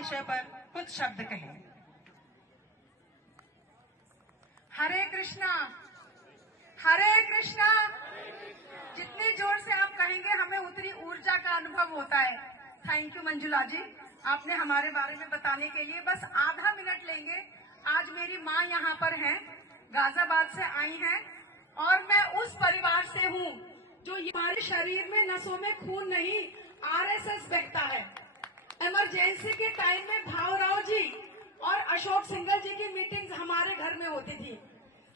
विषय पर कुछ शब्द कहें। हरे कृष्णा, हरे कृष्णा। जितनी जोर से आप कहेंगे हमें उतनी ऊर्जा का अनुभव होता है। थैंक यू मंजुला जी, आपने हमारे बारे में बताने के लिए बस आधा मिनट लेंगे। आज मेरी माँ यहाँ पर हैं, गाजियाबाद से आई हैं और मैं उस परिवार से हूँ जो हमारे शरीर में नसों में खून नहीं आरएसएस बहता है। इमरजेंसी के टाइम में भावराव जी और अशोक सिंघल जी की मीटिंग्स हमारे घर में होती थी।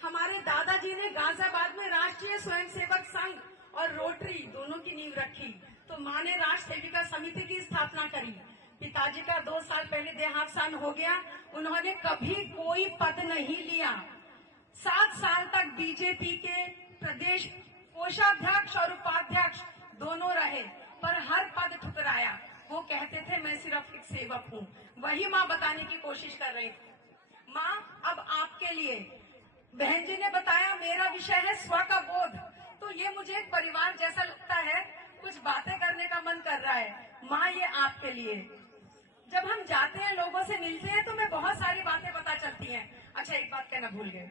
हमारे दादाजी ने गाजियाबाद में राष्ट्रीय स्वयंसेवक संघ और रोटरी दोनों की नींव रखी, तो माँ ने राष्ट्र सेविका समिति की स्थापना करी। पिताजी का 2 साल पहले देहावसान हो गया, उन्होंने कभी कोई पद नहीं लिया। 7 साल तक बीजेपी के प्रदेश कोषाध्यक्ष और उपाध्यक्ष दोनों रहे, पर हर पद ठुकराया। वो कहते थे मैं सिर्फ एक सेवक हूँ। वही माँ बताने की कोशिश कर रही थी। माँ, अब आपके लिए बहन जी ने बताया मेरा विषय है स्व का बोध, तो ये मुझे एक परिवार जैसा लगता है, कुछ बातें करने का मन कर रहा है। माँ, ये आपके लिए। जब हम जाते हैं लोगों से मिलते हैं तो मैं बहुत सारी बातें पता चलती हैं। अच्छा, एक बात कहना भूल गए।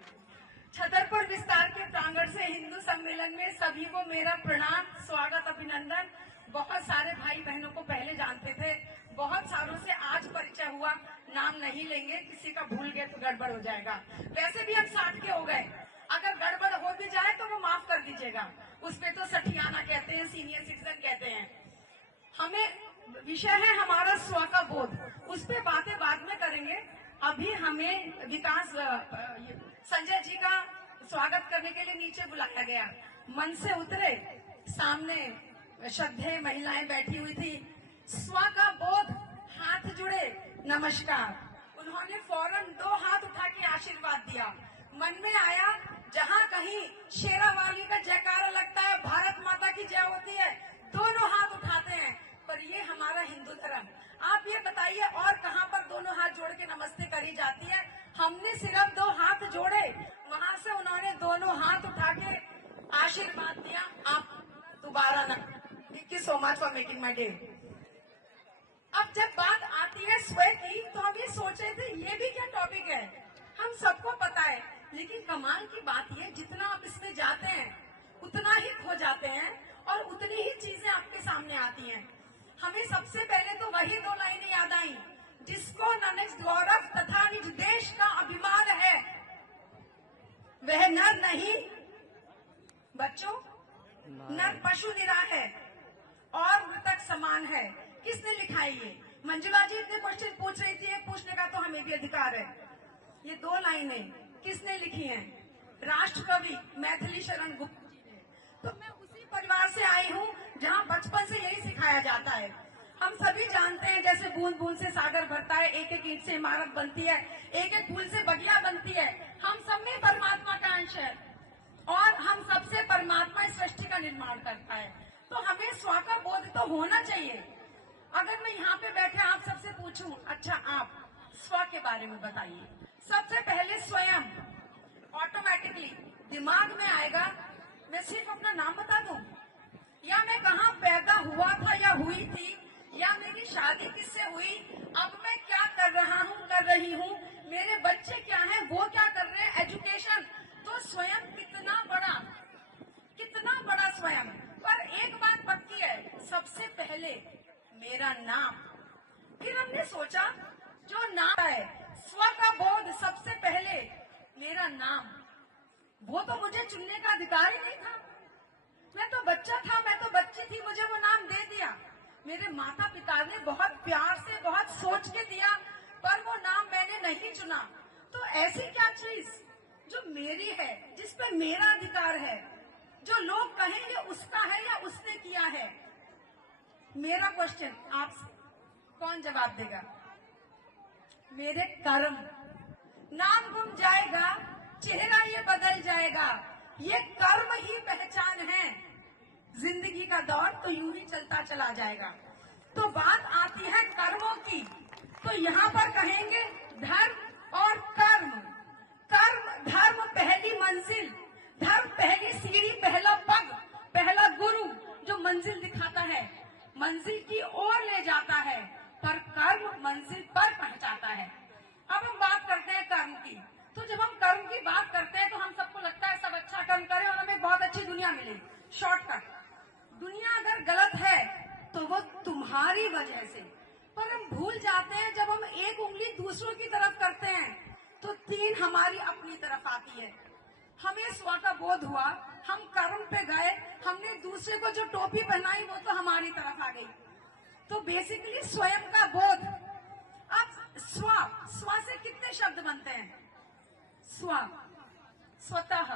छतरपुर विस्तार के प्रांगण से हिंदू सम्मेलन में सभी को मेरा प्रणाम, स्वागत, अभिनंदन। बहुत सारे भाई बहनों को पहले जानते थे, बहुत सारों से आज परिचय हुआ। नाम नहीं लेंगे, किसी का भूल गए तो गड़बड़ हो जाएगा। वैसे भी हम 60 के हो गए, अगर गड़बड़ हो भी जाए तो वो माफ कर दीजिएगा। उसपे तो सठियाना कहते हैं, सीनियर सिटीजन कहते हैं। हमें विषय है हमारा स्व का बोध, उस पे बातें बाद में करेंगे। अभी हमें विकास संजय जी का स्वागत करने के लिए नीचे बुलाया गया। मन से उतरे, सामने श्रद्धेय महिलाएं बैठी हुई थी। स्व का बोध, हाथ जुड़े, नमस्कार। उन्होंने फौरन 2 हाथ उठा के आशीर्वाद दिया। मन में आया जहाँ कहीं शेरावाली का जयकारा लगता है, भारत माता की जय होती है, दोनों हाथ उठाते हैं, पर ये हमारा हिंदू धर्म। आप ये बताइए और कहाँ पर दोनों हाथ जोड़ के नमस्ते करी जाती है? हमने सिर्फ 2 हाथ जोड़े, वहाँ से उन्होंने दोनों हाथ उठा के आशीर्वाद दिया। आप दोबारा ना। Thank you so much for making my day. अब जब बात आती है स्व की, तो हम ये सोच रहे थे ये भी क्या टॉपिक है, हम सबको पता है। लेकिन कमाल की बात ये, जितना आप इसमें जाते हैं उतना ही खो जाते हैं और उतनी ही चीजें आपके सामने आती हैं। हमें सबसे पहले तो वही 2 लाइनें याद आई, जिसको न निज गौरव तथा निज देश का अभिमान है वह नर नहीं बच्चों, नर पशु निरा है और मृतक समान है। किसने लिखा है ये? मंजुला जी इतने क्वेश्चन पूछ रही थी, पूछने का तो हमें भी अधिकार है। ये 2 लाइनें किसने लिखी हैं? राष्ट्र कवि मैथिली शरण गुप्त जी ने। तो मैं उसी परिवार से आई हूँ जहाँ बचपन से यही सिखाया जाता है। हम सभी जानते हैं जैसे बूंद बूंद से सागर भरता है, एक एक ईंट से इमारत बनती है, एक एक फूल से बगिया बनती है। हम सब में परमात्मा का अंश है और हम सबसे परमात्मा इस सृष्टि का निर्माण करता है। तो हमें स्व का बोध तो होना चाहिए। अगर मैं यहाँ पे बैठे आप सबसे पूछूं, अच्छा आप स्व के बारे में बताइए, सबसे पहले स्वयं ऑटोमेटिकली दिमाग में आएगा, मैं सिर्फ अपना नाम बता दूं, या मैं कहाँ पैदा हुआ था या हुई थी, या मेरी शादी किससे हुई, अब मैं क्या कर रहा हूँ, कर रही हूँ, मेरे बच्चे क्या हैं, वो क्या कर रहे हैं, एजुकेशन। तो स्वयं कितना बड़ा स्वयं। पर एक बात पक्की है, सबसे पहले मेरा नाम। फिर हमने सोचा जो नाम है, स्व का बोध, सबसे पहले मेरा नाम। वो तो मुझे चुनने का अधिकार ही नहीं था। मैं तो बच्चा था, मैं तो बच्ची थी, मुझे वो नाम दे दिया। मेरे माता पिता ने बहुत प्यार से, बहुत सोच के दिया, पर वो नाम मैंने नहीं चुना। तो ऐसी क्या चीज जो मेरी है, जिस पे मेरा अधिकार है, जो लोग कहेंगे उसका है या उसने किया है? मेरा क्वेश्चन आप कौन जवाब देगा? मेरे कर्म। नाम गुम जाएगा, चेहरा ये बदल जाएगा, ये कर्म ही पहचान है। जिंदगी का दौर तो यूं ही चलता चला जाएगा। तो बात आती है कर्मों की, तो यहाँ पर कहेंगे धर्म और कर्म। कर्म, धर्म पहली मंजिल, धर्म पहली सीढ़ी, पहला पग, पहला गुरु जो मंजिल दिखाता है, मंजिल की ओर ले जाता है। पर कर्म मंजिल पर हम भूल जाते हैं, जब हम एक उंगली दूसरों की तरफ करते हैं तो 3 हमारी अपनी तरफ आती है। हमें स्व का बोध हुआ, हम कर्म पे गए, हमने दूसरे को जो टोपी पहनाई वो तो हमारी तरफ आ गई। तो बेसिकली स्वयं का बोध। अब स्व से कितने शब्द बनते हैं? स्व, स्वतः,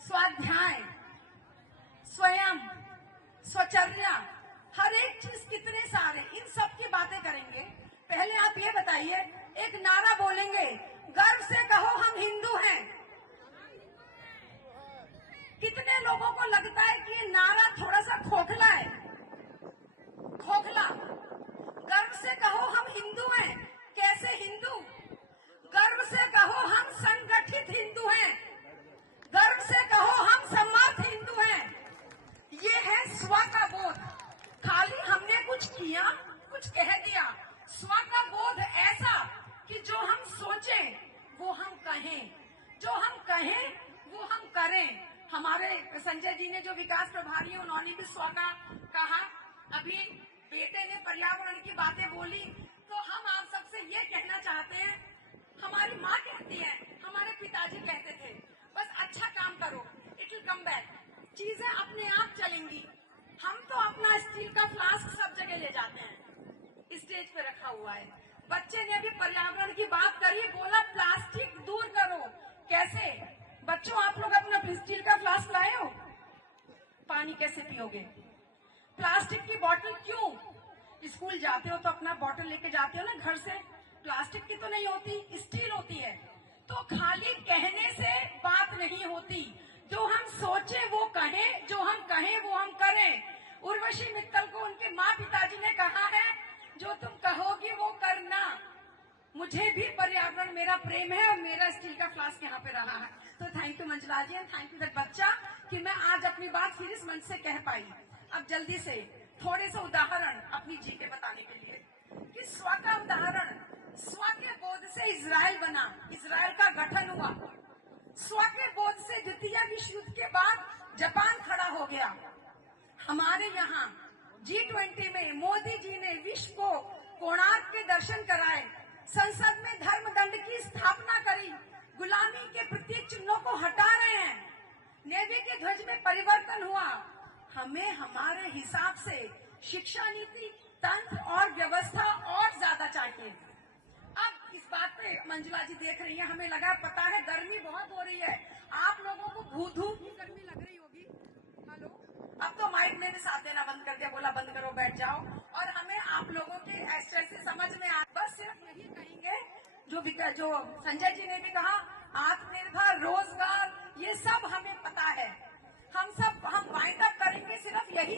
स्वाध्याय, स्वयं, स्वचर्या, हर एक चीज कितने सारे, इन सब की बातें करेंगे। पहले आप ये बताइए, एक नारा बोलेंगे, गर्व से कहो हम हिंदू हैं। कितने लोगों को लगता है कि ये नारा थोड़ा सा खोखला है? खोखला। गर्व से कहो हम हिंदू हैं। कैसे हिंदू? गर्व से कहो हम संगठित हिंदू हैं। गर्व से कहो हम समर्थ हिंदू हैं। ये है स्व का बोध। खाली हमने कुछ किया, कुछ कह दिया। स्व का बोध ऐसा कि जो हम सोचें वो हम कहें, जो हम कहें वो हम करें। हमारे संजय जी ने जो विकास प्रभारी है उन्होंने भी स्व का कहा। अभी बेटे ने पर्यावरण की बातें बोली, तो हम आप सबसे ये कहना चाहते हैं, हमारी माँ कहती है, हमारे पिताजी कहते थे, बस अच्छा काम करो, इट विल कम बैक, चीजें अपने आप चलेंगी। हम तो अपना स्टील का फ्लास्क सब जगह ले जाते हैं, स्टेज पे रखा हुआ है। बच्चे ने अभी पर्यावरण की बात करी, बोला प्लास्टिक दूर करो। कैसे? बच्चों, आप लोग अपना स्टील का फ्लास्क लाए हो? पानी कैसे पियोगे? प्लास्टिक की बोतल क्यों? स्कूल जाते हो तो अपना बोतल लेके जाते हो ना घर से, प्लास्टिक की तो नहीं होती, स्टील होती है। तो खाली कहने से बात नहीं होती, जो हम सोचे वो कहें, जो हम कहें वो हम करें। उर्वशी मित्तल को उनके माँ पिताजी ने कहा है, जो तुम कहोगी वो करना। मुझे भी पर्यावरण मेरा प्रेम है और मेरा स्टील का फ्लास्क यहाँ पे रहा है। तो thank you Manjula ji, and thank you that बच्चा कि मैं आज अपनी बात फिर इस मंच से कह पाई। अब जल्दी से थोड़े से उदाहरण अपनी जी के बताने के लिए कि स्व का उदाहरण, स्व के बोध से इजराइल बना, इजराइल का गठन हुआ। स्व के बोध से द्वितीय विश्व युद्ध के बाद जापान खड़ा हो गया। हमारे यहाँ G20 में मोदी जी ने विश्व को कोणार्क के दर्शन कराए, संसद में धर्म दंड की स्थापना करी, गुलामी के प्रतीक चिन्हों को हटा रहे हैं, नेवी के ध्वज में परिवर्तन हुआ। हमें हमारे हिसाब से शिक्षा नीति, तंत्र और व्यवस्था और ज्यादा चाहिए। अब इस बात पे मंजुला जी देख रही हैं, हमें लगा, पता है गर्मी बहुत हो रही है, आप लोगों को धूप की गर्मी लग रही होगी। हेलो, अब तो माइक ने भी साथ देना बंद कर दिया, बोला बंद करो, बैठ जाओ। और हमें आप लोगों के ऐसे से समझ में आ, बस सिर्फ यही कहेंगे जो संजय जी ने भी कहा, आत्मनिर्भर, रोजगार, ये सब हमें पता है। हम वाइंड अप करेंगे सिर्फ यही